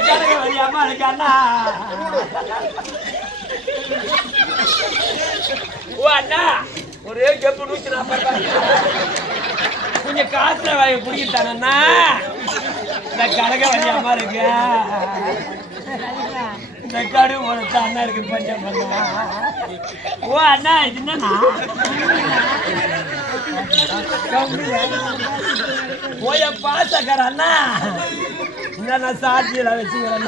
கணக்கு வழியாம இருக்காண்ணா ஓ அண்ணா ஒரே கெப்பு நூத்தி நாற்பது கொஞ்சம் காசுல வாங்கி குடிக்கிட்டானண்ணா இந்த கணக்க வழியாம இருக்கு இந்த கடு உனக்கு அண்ணா இருக்கு பஞ்சம் பண்ணா ஓ அண்ணா இது என்னண்ணா? போய பாசக்கார அண்ணா. என்னண்ணா சாட்சியில வச்சுக்கிறேன்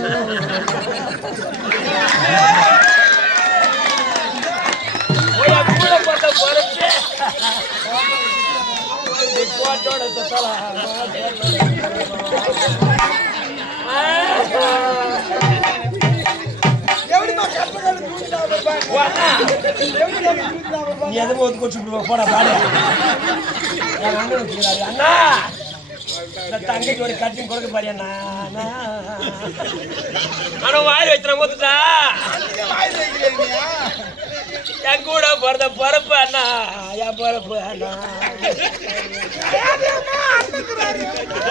போய் கூட போட்ட பொறுப்பு நீ எதை போது கொச்சு போட பாடு. என் அண்ணன் வச்சுக்கிறாரு அண்ணா! இந்த தங்கைக்கு ஒரு கட்டிங் கொடுக்க பாரு அண்ணா அண்ணா. ஆனா வாயில் வச்சுன வைக்கிறீங்க என் கூட பிறந்த பிறப்பு அண்ணா. என் பிறப்பு அண்ணா.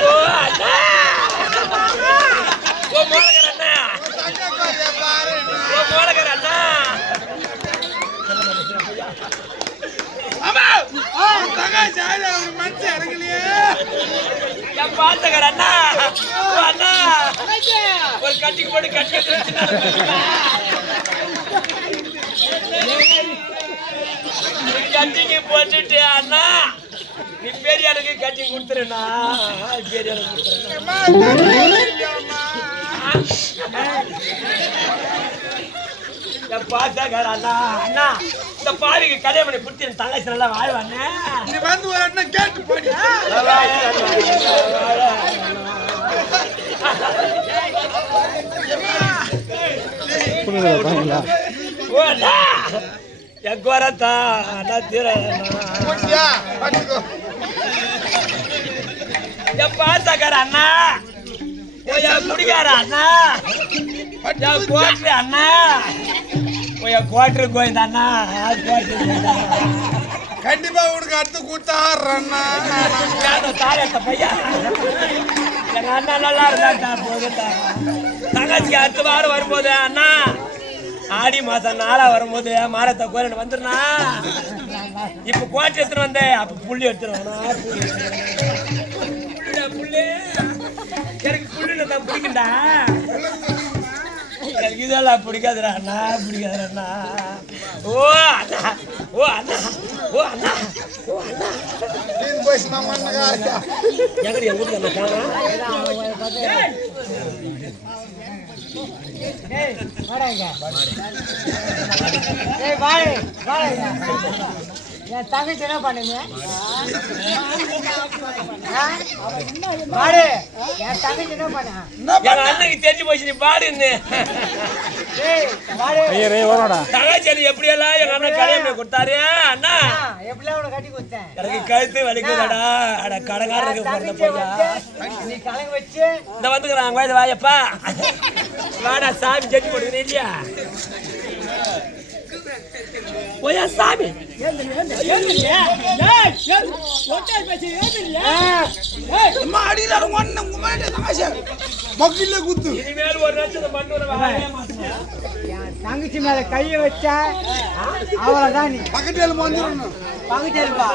ஓ அண்ணா ஓ மோளகர் அண்ணா ஓ மோளகர் அண்ணா மனுஷன் இறங்கலையே என் பாத்தகர் அண்ணா ஓ அண்ணா ஒரு கட்டிக்கு போட்டு கட்டி கட்டிங்க போட்டுட்டு அண்ணா. நீ பெரியாளுக்கு கட்டி கொடுத்துருண்ணா? என் பாத்தகர் அண்ணா. அண்ணா. இந்த பாவிக்கு கல்யாணம் பண்ணி கொடுத்து என் தங்கச்சி நல்லா வாழ்வானே. வந்து ஒரு அண்ணன் கேட்டு அண்ணா என் குரத்தா போட்டியா? பாத்துக்கோ. என் அண்ணா. என் குடிகார அண்ணா. என் அண்ணா. அண்ணா. கோட்டரு கோயந்தா கண்டிப்பா உனக்கு அடுத்து கூட்டாடுறண்ணா தாரத்த எங்க அண்ணா நல்லா இருந்தா போதுட்டா தங்கச்சிக்கு அடுத்த வாரம் வரும்போது அண்ணா ஆடி மாசம் நாளா வரும்போது மாரத்தை கோயில் வந்துருண்ணா. இப்ப கோட்டை எடுத்துட்டு வந்தேன். அப்ப புள்ளி எடுத்துருவானா புள்ளி எனக்கு புள்ளி தான் பிடிக்கும்டா. எனக்கு இதெல்லாம் பிடிக்காதுடா அண்ணா பிடிக்காதுடா அண்ணா. ஓ அண்ணா ஓ அண்ணா ஓ அண்ணா ஓ அண்ணா. எங்கடி என் வீட்டுக்கு அந்த காணோம் என் தங்கச்சி என்ன பண்ணுங்க என் தங்கச்சி என்ன பண்ண? எங்க அண்ணனுக்கு தெரிஞ்சு போச்சு நீ வாடே தகாச்சேரி எப்படியெல்லாம் எங்க அண்ணன் கல்யாணம் கொடுத்தாரு? அண்ணா. எப்படிலாம் உனக்கு கட்டி கொடுத்தேன்? எனக்கு கழுத்து வலிக்குதுடா. அட கடங்காரருக்கு பிறந்த பையா வச்சு நீ கலங்க வச்சு. இந்த வந்துக்கிறான் வாயப்பா. வாடா சாமி ஜெட்டி கொடுக்குறேன் இல்லையா? ஓயா சாமி மக்கில குத்து. தங்கச்சி மேல கையை வச்சா அவ்வளவுதான் நீ. பக்கத்துல வந்துடணும் இருப்பா.